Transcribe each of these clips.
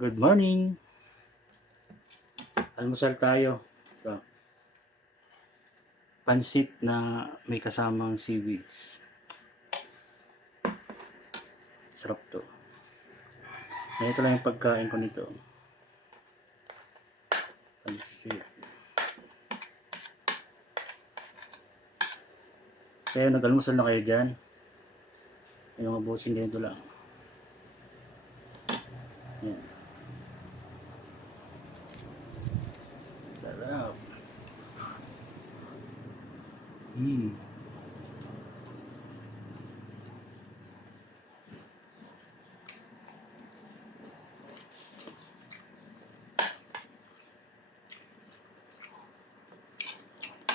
Good morning. Almusal tayo. Ito. Pansit na may kasamang seaweeds. Sarap to. Ito lang yung pagkain ko nito. Pansit. Kaya nag-almusal na kayo dyan. Yung mabusin ganito lang. Yan. Sarap.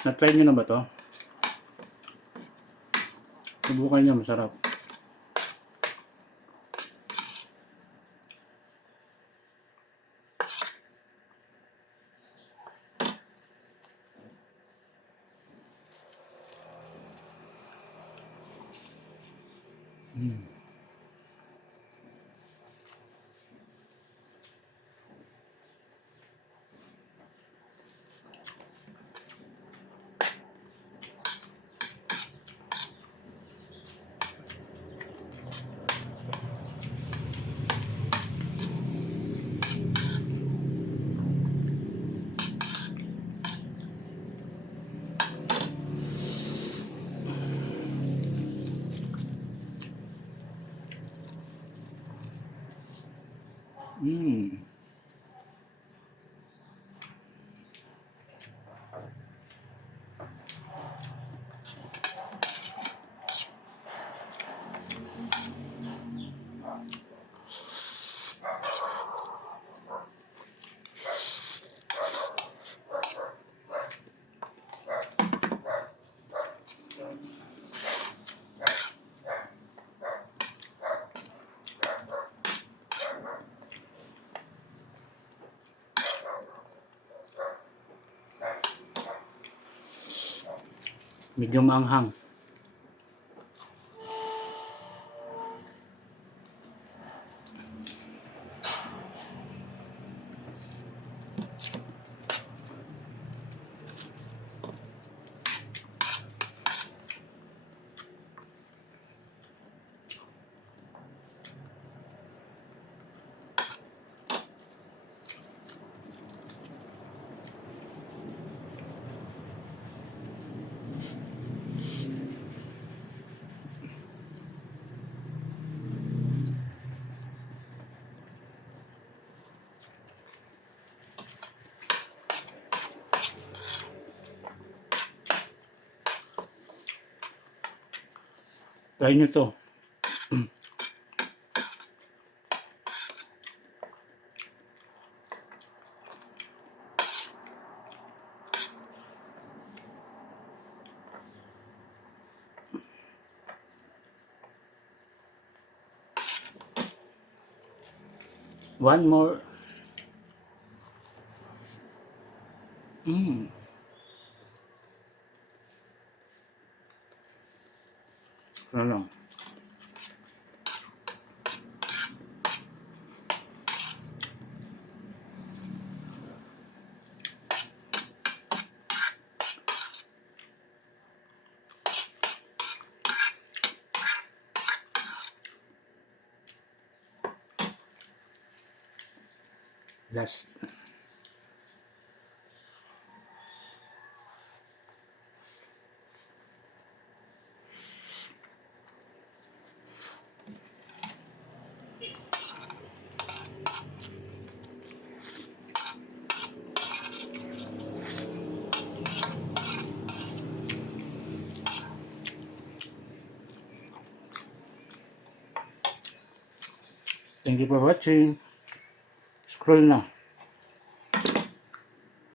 Na-try nyo na ba to? Subukan nyo, masarap. Medyo maanghang. Try nyo to. One more. Ano lang. Last. Thank you for watching. Scroll na.